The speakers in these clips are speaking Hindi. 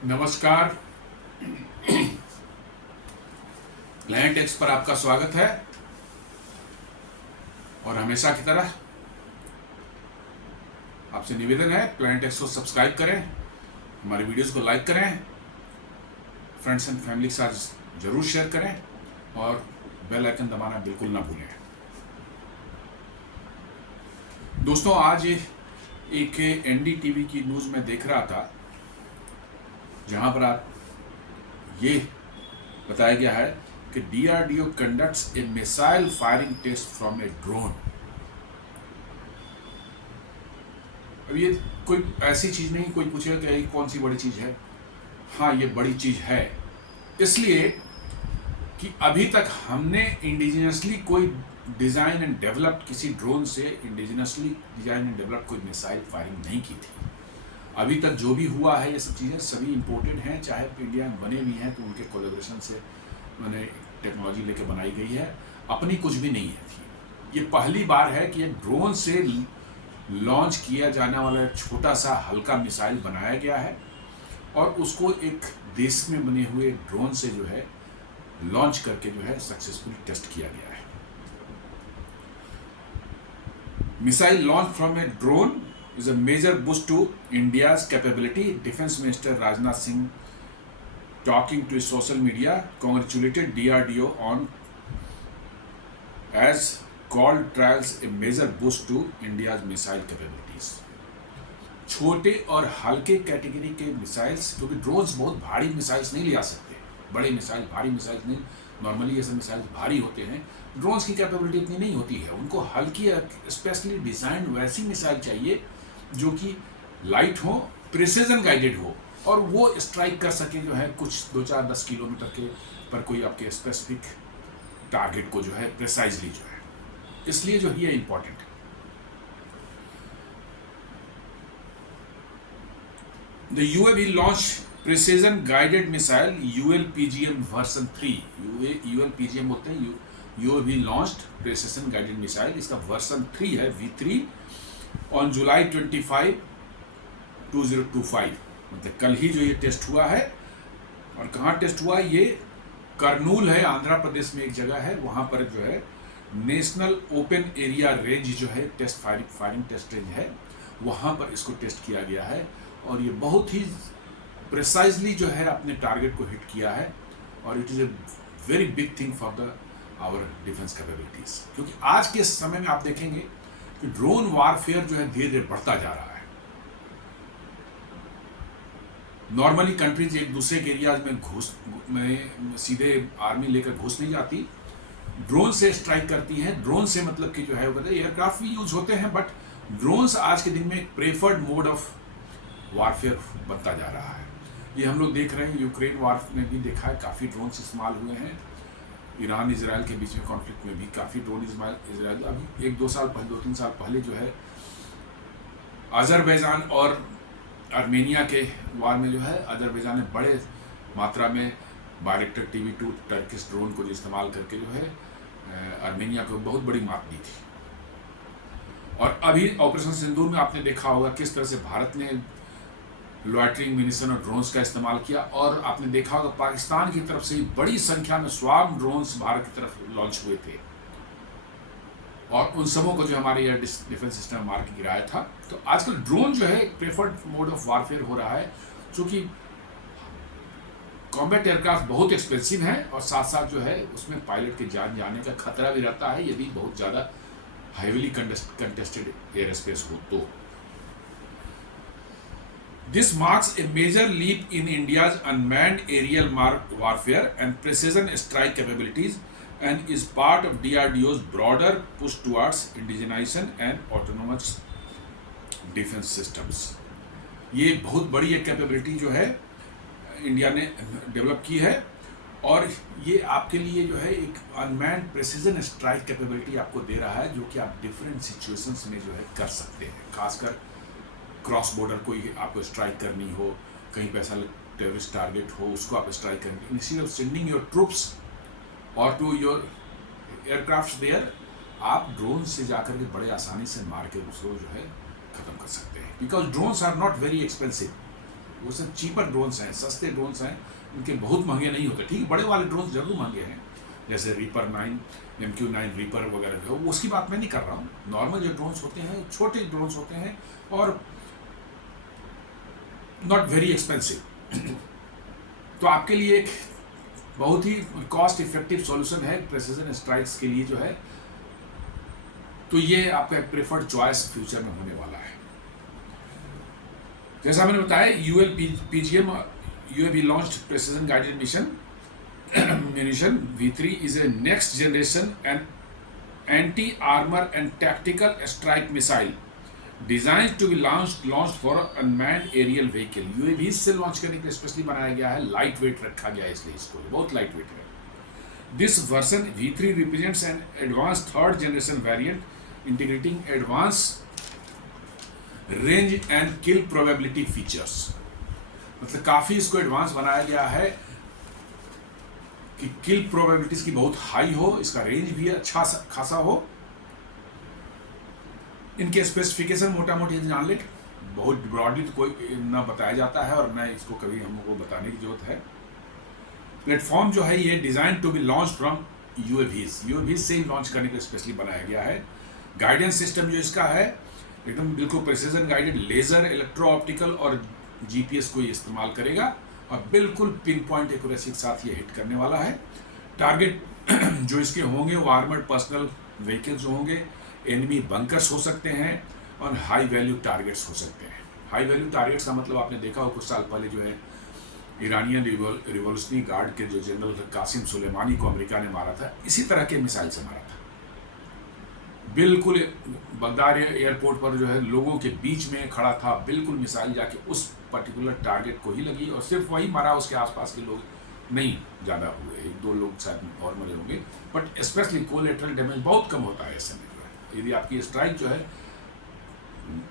नमस्कार। प्लेनेट एक्स पर आपका स्वागत है और हमेशा की तरह आपसे निवेदन है प्लेनेट एक्स को सब्सक्राइब करें, हमारे वीडियोस को लाइक करें, फ्रेंड्स एंड फैमिली के साथ जरूर शेयर करें और बेल आइकन दबाना बिल्कुल ना भूलें। दोस्तों, आज एक एनडीटीवी की न्यूज़ में देख रहा था जहां पर आप ये बताया गया है कि DRDO conducts a missile firing test from a drone. अब ये कोई ऐसी चीज नहीं, कोई पूछेगा कि ये कौन सी बड़ी चीज है। हाँ, ये बड़ी चीज है इसलिए कि अभी तक हमने इंडिजिनसली कोई डिजाइन एंड डेवलप किसी ड्रोन से इंडिजिनसली डिजाइन एंड डेवलप कोई मिसाइल फायरिंग नहीं की थी। अभी तक जो भी हुआ है ये सब चीज़ें सभी इंपोर्टेड हैं, चाहे इंडिया में बने भी हैं तो उनके कोलेब्रेशन से मैंने टेक्नोलॉजी लेके बनाई गई है, अपनी कुछ भी नहीं है थी। ये पहली बार है कि ये ड्रोन से लॉन्च किया जाने वाला एक छोटा सा हल्का मिसाइल बनाया गया है और उसको एक देश में बने हुए ड्रोन से जो है लॉन्च करके जो है सक्सेसफुली टेस्ट किया गया है। Missile launch from a drone is a major boost to India's capability. Defense Minister Rajnath Singh, talking to social media, congratulated DRDO on as called trials a major boost to India's missile capabilities. छोटे और हल्के कैटेगरी के मिसाइल्स, क्योंकि ड्रोन्स बहुत भारी मिसाइल्स नहीं ले आ सकते, बड़े मिसाइल भारी मिसाइल्स नहीं, नॉर्मली ये सब मिसाइल्स भारी होते हैं। ड्रोन्स की कैपेबिलिटी इतनी नहीं होती है, उनको हल्की स्पेशली डिजाइन वैसी मिसाइल चाहिए जो कि लाइट हो, प्रिसीजन गाइडेड हो और वो स्ट्राइक कर सके जो है कुछ 2-4-10 किलोमीटर के पर कोई आपके स्पेसिफिक टारगेट को जो है प्रिसाइजली जो है, इसलिए जो ये इंपॉर्टेंट है। The UAV launch precision guided missile ULPGM version 3। ULPGM होते हैं UAV launched precision guided missile, इसका वर्सन 3 है, V3 ऑन जुलाई 25, 2025। मतलब कल ही जो ये टेस्ट हुआ है। और कहाँ टेस्ट हुआ है? ये करनूल है, आंध्र प्रदेश में एक जगह है, वहाँ पर जो है नेशनल ओपन एरिया रेंज जो है टेस्ट फायरिंग टेस्ट रेंज है, वहाँ पर इसको टेस्ट किया गया है और ये बहुत ही प्रिसाइजली जो है अपने टारगेट को हिट किया है और it is a very big thing for the our defence capabilities. क्योंकि आज के समय में आप देखेंगे कि ड्रोन वारफेयर जो है धीरे धीरे बढ़ता जा रहा है। नॉर्मली कंट्रीज एक दूसरे के एरियाज में सीधे आर्मी लेकर घुस नहीं जाती, ड्रोन से स्ट्राइक करती हैं। ड्रोन से मतलब कि जो है वो एयरक्राफ्ट भी यूज होते हैं, बट ड्रोन्स आज के दिन में एक प्रेफर्ड मोड ऑफ वारफेयर बनता जा रहा है। ये हम लोग देख रहे हैं, यूक्रेन वार में भी देखा है, काफ़ी ड्रोन्स इस्तेमाल हुए हैं। ईरान इजराइल के बीच में कॉन्फ्लिक्ट में भी काफ़ी ड्रोन इजराइल अभी 1-2 साल पहले, 2-3 साल पहले जो है अजरबैजान और आर्मेनिया के वार में जो है अजरबैजान ने बड़े मात्रा में बायरेक्टर TB2 टर्किश ड्रोन को इस्तेमाल करके जो है आर्मेनिया को बहुत बड़ी मात दी थी। और अभी ऑपरेशन सिंदूर में आपने देखा होगा किस तरह से भारत ने लॉइटरिंग मिनिशन और ड्रोन्स का इस्तेमाल किया और आपने देखा होगा पाकिस्तान की तरफ से बड़ी संख्या में स्वार्म ड्रोन्स भारत की तरफ लॉन्च हुए थे और उन सबों को जो हमारे एयर डिफेंस सिस्टम मार के गिराया था। तो आजकल ड्रोन जो है एक प्रेफर्ड मोड ऑफ वारफेयर हो रहा है, चूँकि कॉम्बैट एयरक्राफ्ट बहुत एक्सपेंसिव है और साथ साथ जो है उसमें पायलट के जान जाने का खतरा भी रहता है यदि बहुत ज़्यादा हेविली कंटेस्टेड एयर स्पेस हो तो। This marks a major leap in India's unmanned aerial warfare and precision strike capabilities and is part of DRDO's broader push towards indigenization and autonomous defense systems. ये बहुत बड़ी एक कैपेबिलिटी जो है इंडिया ने डेवलप की है और ये आपके लिए जो है एक अनमैन्ड प्रेसिजन स्ट्राइक कैपेबिलिटी आपको दे रहा है, जो कि आप डिफरेंट सिचुएशंस में जो है कर सकते हैं। खासकर क्रॉस बॉर्डर कोई आपको स्ट्राइक करनी हो, कहीं पे ऐसा टेररिस्ट टारगेट हो, उसको आप स्ट्राइक करेंगे। Instead of sending your troops और टू योर एयरक्राफ्ट देयर, आप ड्रोन से जाकर के बड़े आसानी से मार के उसको जो है खत्म कर सकते हैं। Because drones are not very expensive, वो सब चीपर ड्रोन्स हैं, सस्ते ड्रोन्स हैं, उनके बहुत महंगे नहीं होते। ठीक है, बड़े वाले ड्रोन्स जरूर महंगे हैं, जैसे रीपर 9, MQ9 रीपर वगैरह जो है, उसकी बात मैं नहीं कर रहा हूँ। नॉर्मल जो ड्रोन्स होते हैं छोटे ड्रोन्स होते हैं और नॉट वेरी एक्सपेंसिव। तो आपके लिए एक बहुत ही कॉस्ट इफेक्टिव सॉल्यूशन है प्रिसिजन स्ट्राइक्स के लिए जो है, तो ये आपका प्रेफर्ड चॉइस फ्यूचर में होने वाला है। जैसा मैंने बताया, ULPGM UAV launched precision guided munition V3 is a next generation and anti-armor and tactical strike missile designed to be launched for unmanned aerial vehicle। UAV से लॉन्च करने के लिए स्पेशली बनाया गया है, लाइट वेट रखा गया है, इसलिए इसको बहुत लाइट वेट है। This version V3 represents an advanced third generation variant integrating advanced range and kill probability features. मतलब काफी इसको एडवांस बनाया गया है कि किल प्रोबेबिलिटीज की बहुत हाई हो, इसका रेंज भी अच्छा खासा हो। इनके स्पेसिफिकेशन मोटा मोटी जान ले, बहुत ब्रॉडली तो कोई ना बताया जाता है और न इसको कभी हमको बताने की जरूरत है। प्लेटफॉर्म जो है ये design to be launch from UAVs से ही लॉन्च करने के लिए स्पेशली बनाया गया है। गाइडेंस सिस्टम जो इसका है एकदम बिल्कुल precision guided, laser, electro optical और GPS को ये इस्तेमाल करेगा और बिल्कुल पिन पॉइंट एक्यूरेसी के साथ ये हिट करने वाला है। टारगेट जो इसके होंगे वो आर्मर्ड पर्सनल व्हीकल्स जो होंगे, एनिमी बंकर्स हो सकते हैं और हाई वैल्यू टारगेट्स हो सकते हैं। हाई वैल्यू टारगेट्स का मतलब आपने देखा हो कुछ साल पहले जो है ईरानियन रिवॉल्यूशनरी गार्ड के जो जनरल कासिम सुलेमानी को अमेरिका ने मारा था, इसी तरह के मिसाइल से मारा था। बिल्कुल बगदाद एयरपोर्ट पर जो है लोगों के बीच में खड़ा था, बिल्कुल मिसाइल जाके उस पर्टिकुलर टारगेट को ही लगी और सिर्फ वही मारा, उसके आसपास के लोग नहीं ज़्यादा हुए, 1-2 लोग शायद और मरे होंगे, बट स्पेशली कोलेटरल डैमेज बहुत कम होता है ऐसे में। जो है यदि आपकी स्ट्राइक जो है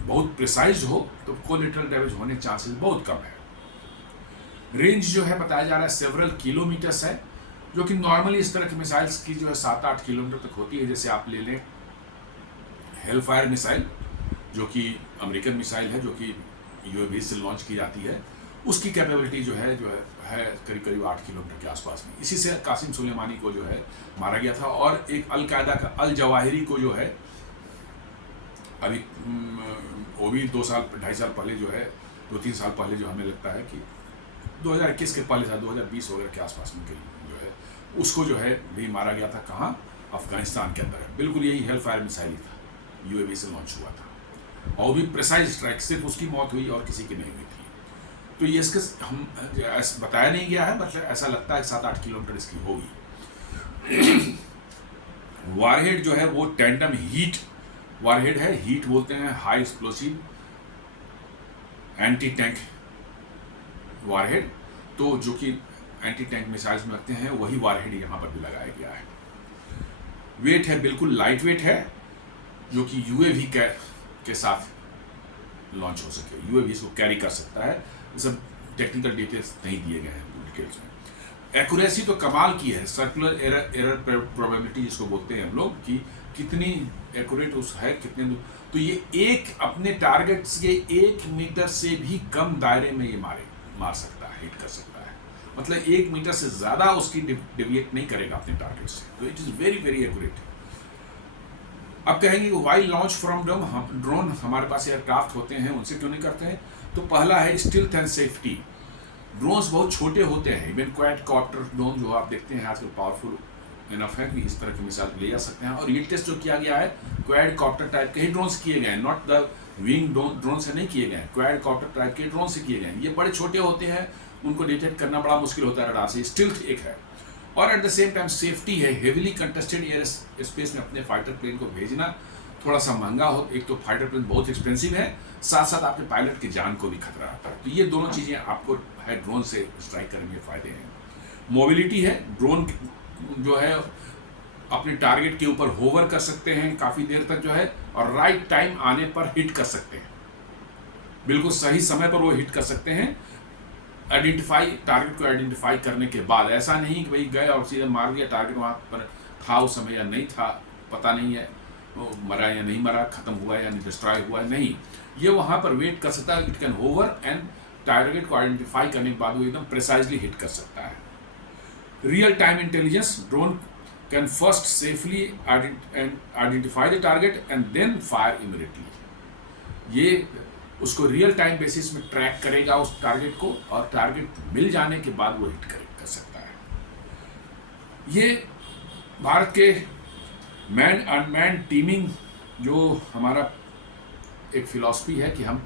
बहुत प्रिसाइज हो तो कोलेटरल डैमेज होने चांसेस बहुत कम है। रेंज जो है बताया जा रहा है सेवरल किलोमीटर्स है, जो कि नॉर्मली इस तरह की मिसाइल्स की जो है 7-8 किलोमीटर तक होती है। जैसे आप ले लें हेलफायर मिसाइल, जो कि अमेरिकन मिसाइल है, जो कि UAV से लॉन्च की जाती है, उसकी कैपेबिलिटी जो है करीब करीब 8 किलोमीटर के आसपास में। इसी से कासिम सुलेमानी को जो है मारा गया था। और एक अल कायदा का अल जवाहिरी को जो है अभी वो भी 2-2.5 साल पहले जो है 2-3 साल पहले जो हमें लगता है कि 2021 के पहले था, 2020 वगैरह के आसपास में कहीं जो है उसको जो है भी मारा गया था। कहाँ? अफगानिस्तान के अंदर है। बिल्कुल यही हेलफायर मिसाइल ही था, UAV से लॉन्च हुआ था और भी प्रिसाइज स्ट्राइक, सिर्फ उसकी मौत हुई और किसी की नहीं हुई थी। तो ये इसके हम बताया नहीं गया है, मतलब ऐसा लगता है 7-8 किलोमीटर इसकी होगी। वारहेड जो है वो टैंडम हीट वारहेड है, हीट बोलते हैं, high explosive anti tank warhead, तो जो कि एंटी टैंक मिसाइल्स में लगते हैं वही वारहेड यहाँ पर भी लगाया गया है। वेट है बिल्कुल लाइट वेट है, जो कि UAV के साथ लॉन्च हो सके, UAV इसको कैरी कर सकता है। ये सब टेक्निकल डिटेल्स नहीं दिए गए हैं डिटेल्स में। एक्यूरेसी तो कमाल की है, सर्कुलर एरर प्रोबेबिलिटी जिसको बोलते हैं हम लोग, कि कितनी एक्यूरेट उस है, कितने तो ये एक अपने टारगेट के 1 मीटर से भी कम दायरे में ये मार सकता है, हिट कर सकता है। मतलब 1 मीटर से ज़्यादा उसकी डिविएट नहीं करेगा अपने टारगेट से, तो it is very very accurate. अब कहेंगे कि वाई लॉन्च फ्रॉम ड्रोन, हमारे पास एयरक्राफ्ट होते हैं, उनसे क्यों नहीं करते हैं? तो पहला है स्टिल्थ एंड सेफ्टी। ड्रोन्स बहुत छोटे होते हैं, इवन क्वाडकॉप्टर ड्रोन जो आप देखते हैं आजकल पावरफुल इनफ है कि इस तरह की मिसाइल ले जा सकते हैं। और ये टेस्ट जो किया गया है क्वाडकॉप्टर टाइप के ही ड्रोन्स किए गए हैं, नॉट द विंग ड्रोन से नहीं किए गए हैं, क्वाडकॉप्टर टाइप के ड्रोन से किए गए हैं। ये बड़े छोटे होते हैं, उनको डिटेक्ट करना बड़ा मुश्किल होता है रडार से। स्टिल्थ एक है और at the same time safety है। हेविली कंटेस्टेड एयर स्पेस में अपने फाइटर प्लेन को भेजना थोड़ा सा महंगा हो, एक तो फाइटर प्लेन बहुत एक्सपेंसिव है, साथ साथ आपके पायलट की जान को भी खतरा आता है। तो ये दोनों चीज़ें आपको है ड्रोन से स्ट्राइक करने में फ़ायदे हैं। मोबिलिटी है, ड्रोन जो है अपने टारगेट के ऊपर होवर कर सकते हैं काफ़ी देर तक जो है, और राइट टाइम आने पर हिट कर सकते हैं, बिल्कुल सही समय पर वो हिट कर सकते हैं। टारगेट को आइडेंटिफाई करने के बाद, ऐसा नहीं कि भाई गए और सीधे मार दिया, टारगेट वहाँ पर था उस समय या नहीं था पता नहीं है, वो मरा या नहीं मरा, खत्म हुआ या डिस्ट्रॉय हुआ, नहीं, ये वहाँ पर वेट कर सकता है। It can hover and target को आइडेंटिफाई करने के बाद वो एकदम प्रिसाइजली हिट कर सकता है। Real time intelligence, drone can first safely identify the target and then fire immediately. ये उसको रियल टाइम बेसिस में ट्रैक करेगा उस टारगेट को, और टारगेट मिल जाने के बाद वो हिट कर सकता है। ये भारत के मैन अनमैन टीमिंग जो हमारा एक फिलॉसफी है कि हम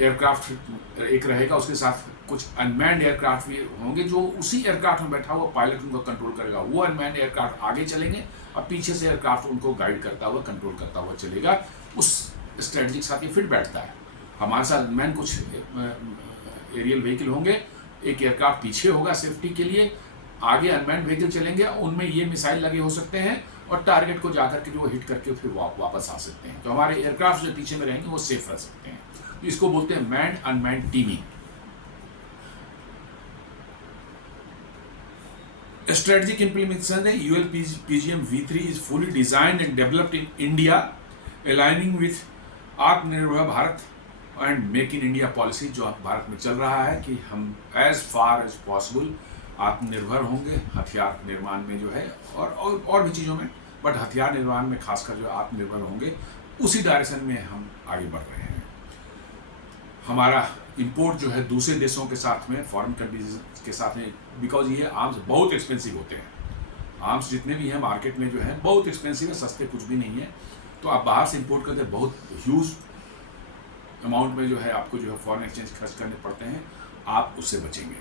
एयरक्राफ्ट एक रहेगा, उसके साथ कुछ अनमैन्ड एयरक्राफ्ट भी होंगे जो उसी एयरक्राफ्ट में बैठा हुआ पायलट उनको कंट्रोल करेगा। वो अनमैन्ड एयरक्राफ्ट आगे चलेंगे और पीछे से एयरक्राफ्ट उनको गाइड करता हुआ, कंट्रोल करता हुआ चलेगा। उस स्ट्रेटजी के साथ ये फिट बैठता है। हमारे साथ अनमैन कुछ एरियल व्हीकल होंगे, एक एयरक्राफ्ट पीछे होगा सेफ्टी के लिए, आगे अनमैन्ड व्हीकल चलेंगे, उनमें ये मिसाइल लगे हो सकते हैं और टारगेट को जाकर के जो हिट करके फिर वापस आ सकते हैं। तो हमारे एयरक्राफ्ट जो पीछे में रहेंगे वो सेफ रह सकते हैं। तो इसको बोलते हैं man unmanned teeming. Strategic implementation है UL PGM V3 is fully designed and developed in India, aligning with आत्मनिर्भर Bharat and make in India policy जो भारत में चल रहा है कि हम एज फार एज पॉसिबल आत्मनिर्भर होंगे हथियार निर्माण में जो है, और भी चीज़ों में, बट हथियार निर्माण में खासकर जो आत्मनिर्भर होंगे, उसी डायरेक्शन में हम आगे बढ़ रहे हैं। हमारा इंपोर्ट जो है दूसरे देशों के साथ में, फॉरेन कंट्रीज के साथ में, बिकॉज ये आर्म्स बहुत एक्सपेंसिव होते हैं। आर्म्स जितने भी हैं मार्केट में जो है बहुत एक्सपेंसिव है, सस्ते कुछ भी नहीं है। तो आप बाहर से इंपोर्ट करते बहुत ह्यूज अमाउंट में जो है आपको जो है फॉरेन एक्सचेंज खर्च करने पड़ते हैं, आप उससे बचेंगे।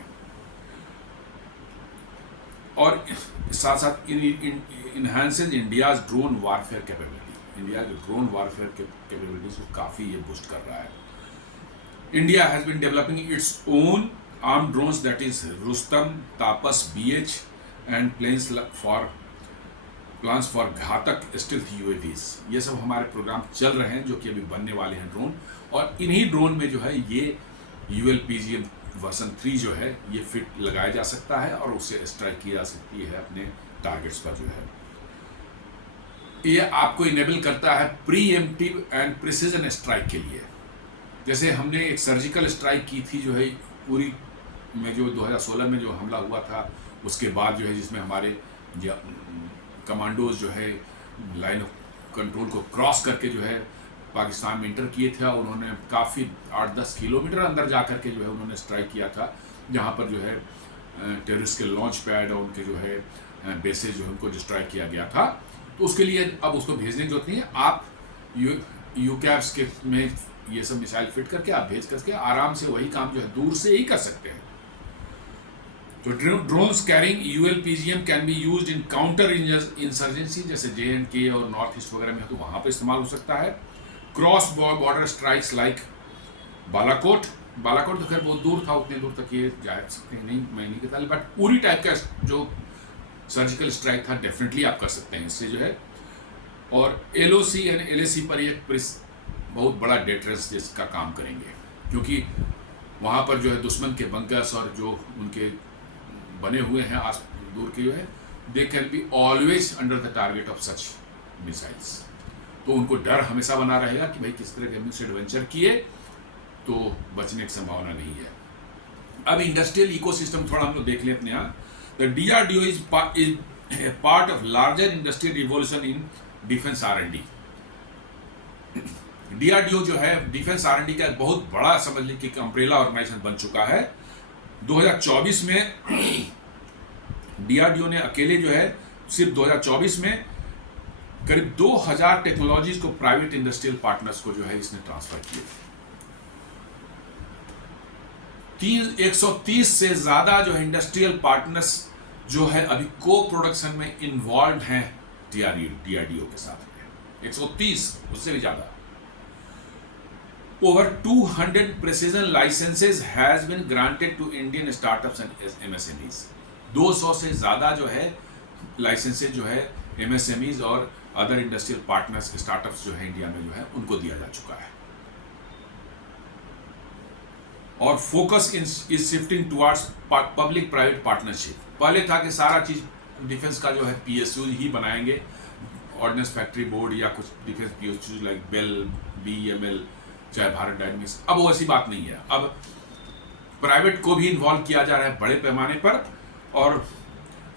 और साथ साथ enhances India's drone warfare capability. India के ड्रोन वारफेयर कैपेबिलिटीज को काफ़ी ये बूस्ट कर रहा है। India has been developing its own arm drones that is Rustom, Tapas, BH and plans for Ghatak stealth UAVs। ये सब हमारे प्रोग्राम चल रहे हैं जो कि अभी बनने वाले हैं ड्रोन, और इन्हीं ड्रोन में जो है ये UL PGM वर्जन 3 जो है ये फिट लगाया जा सकता है और उससे स्ट्राइक की जा सकती है अपने टारगेट्स पर जो है। ये आपको इनेबल करता है प्रीएम्प्टिव एंड प्रिसीजन स्ट्राइक के लिए। जैसे हमने एक सर्जिकल स्ट्राइक की थी जो है पूरी में, जो 2016 में जो हमला हुआ था, उसके बाद जो है जिसमें हमारे कमांडोज जो है लाइन ऑफ कंट्रोल को क्रॉस करके जो है पाकिस्तान में इंटर किए थे, और उन्होंने काफ़ी 8-10 किलोमीटर अंदर जा करके जो है उन्होंने स्ट्राइक किया था, जहाँ पर जो है टेररिस्ट के लॉन्च पैड और उनके जो है बेसेज जो है उनको डिस्ट्रॉय किया गया था। तो उसके लिए अब उसको भेजने की जरूरत नहीं है, आप UCAVs के में ये सब मिसाइल फिट करके आप भेज करके आराम से वही काम जो है दूर से ही कर सकते हैं। तो drones carrying UL PGM can be used in counter insurgency, जैसे JNK और नॉर्थ ईस्ट वगैरह में है तो वहाँ पे इस्तेमाल हो सकता है। Cross border strikes like Balakot तो खैर बहुत दूर था, उतने दूर तक ये जा सकते हैं नहीं, मैं नहीं कहता, बट पूरी टाइप का जो सर्जिकल स्ट्राइक था डेफिनेटली आप कर सकते हैं इससे जो है। और LOC एंड LAC पर ये बहुत बड़ा डेटरेंस जिसका काम करेंगे, क्योंकि वहाँ पर जो है दुश्मन के बंकर्स और जो उनके बने हुए हैं आस दूर के जो है, they can be always under the target of such missiles. तो उनको डर हमेशा बना रहेगा कि भाई किस तरह के मिस एडवेंचर किए तो बचने की संभावना नहीं है। अब इंडस्ट्रियल इकोसिस्टम थोड़ा हम लोग देख लें अपने यहाँ। The DRDO is part of larger industrial revolution in defence R&D। DRDO जो है डिफेंस R&D का बहुत बड़ा समझ लीजिए कि अम्ब्रेला ऑर्गेनाइजेशन बन चुका है। 2024 में DRDO ने अकेले जो है सिर्फ 2024 में करीब 2000 टेक्नोलॉजीज को प्राइवेट इंडस्ट्रियल पार्टनर्स को जो है इसने ट्रांसफर किए। 130 से ज्यादा जो है इंडस्ट्रियल पार्टनर्स जो है अभी को प्रोडक्शन में इन्वॉल्व हैं DRDO के साथ में, 130 उससे भी ज्यादा। Over 200 precision licenses has been granted to Indian startups and MSMEs। 200 से ज़्यादा जो है लाइसेंसेज जो है MSMEs और अदर इंडस्ट्रियल पार्टनर्स स्टार्टअप्स जो है इंडिया में जो है उनको दिया जा चुका है। और focus is shifting towards public private partnership. पहले था कि सारा चीज़ डिफेंस का जो है PSU ही बनाएंगे, ऑर्डिनेंस फैक्ट्री बोर्ड या कुछ defence PSU like BEL, BEML, चाहे भारत डायनेमिक्स। अब वो ऐसी बात नहीं है, अब प्राइवेट को भी इन्वॉल्व किया जा रहा है बड़े पैमाने पर, और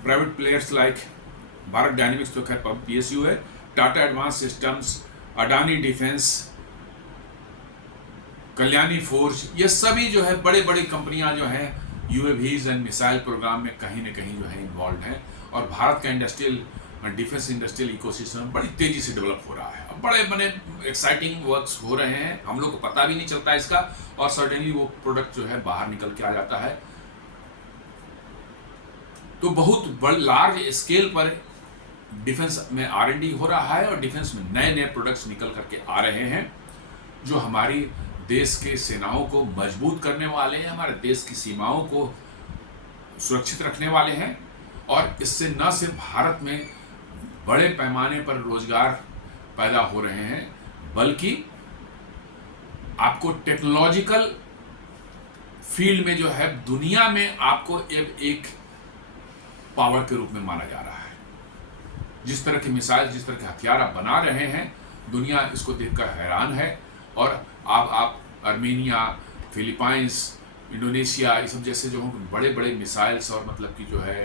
private players like Bharat dynamics तो खैर PSU है, Tata advance systems, Adani defence, Kalyani forge, ये सभी जो है बड़े बड़ी कंपनियां जो हैं UAVs एंड मिसाइल प्रोग्राम में कहीं ना कहीं जो है इन्वॉल्व हैं। और भारत का इंडस्ट्रियल डिफेंस इंडस्ट्रियल इकोसिस्टम बड़ी तेजी से डेवलप हो रहा है, बड़े बड़े एक्साइटिंग वर्क्स हो रहे हैं, हम लोग को पता भी नहीं चलता इसका, और सर्टेनली वो प्रोडक्ट जो है बाहर निकल के आ जाता है। तो बहुत बड़े लार्ज स्केल पर डिफेंस में R&D हो रहा है, और डिफेंस में नए नए प्रोडक्ट्स निकल करके आ रहे हैं जो हमारी देश के सेनाओं को मजबूत करने वाले हैं, हमारे देश की सीमाओं को सुरक्षित रखने वाले हैं। और इससे न सिर्फ भारत में बड़े पैमाने पर रोजगार पैदा हो रहे हैं, बल्कि आपको टेक्नोलॉजिकल फील्ड में जो है दुनिया में आपको एक पावर के रूप में माना जा रहा है। जिस तरह की मिसाइल, जिस तरह के हथियार आप बना रहे हैं, दुनिया इसको देखकर हैरान है। और आप आर्मेनिया, फिलीपाइंस, इंडोनेशिया, ये सब जैसे जो बड़े बड़े मिसाइल्स और मतलब कि जो है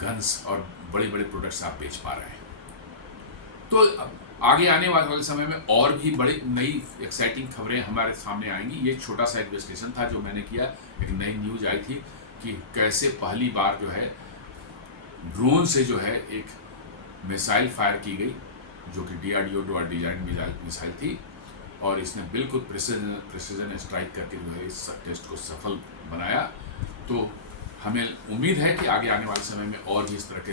गन्स और बड़े बड़े प्रोडक्ट्स आप बेच पा रहे हैं। तो आगे आने वाले समय में और भी बड़ी नई एक्साइटिंग खबरें हमारे सामने आएंगी। ये छोटा सा इन्वेस्टिगेशन था जो मैंने किया, एक नई न्यूज आई थी कि कैसे पहली बार जो है ड्रोन से जो है एक मिसाइल फायर की गई, जो कि DRDO द्वारा डिजाइन मिसाइल थी, और इसने बिल्कुल प्रिसीजन स्ट्राइक करके जो है इस टेस्ट को सफल बनाया। तो हमें उम्मीद है कि आगे आने वाले समय में और भी इस तरह के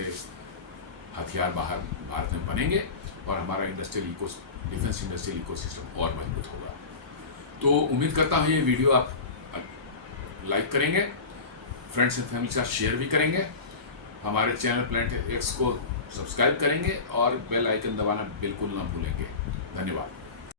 हथियार बाहर भारत में बनेंगे और हमारा डिफेंस इंडस्ट्रियल इकोसिस्टम और मजबूत होगा। तो उम्मीद करता हूँ ये वीडियो आप लाइक करेंगे, फ्रेंड्स एंड फैमिली के साथ शेयर भी करेंगे, हमारे चैनल प्लैनेट X को सब्सक्राइब करेंगे और बेल आइकन दबाना बिल्कुल ना भूलेंगे। धन्यवाद।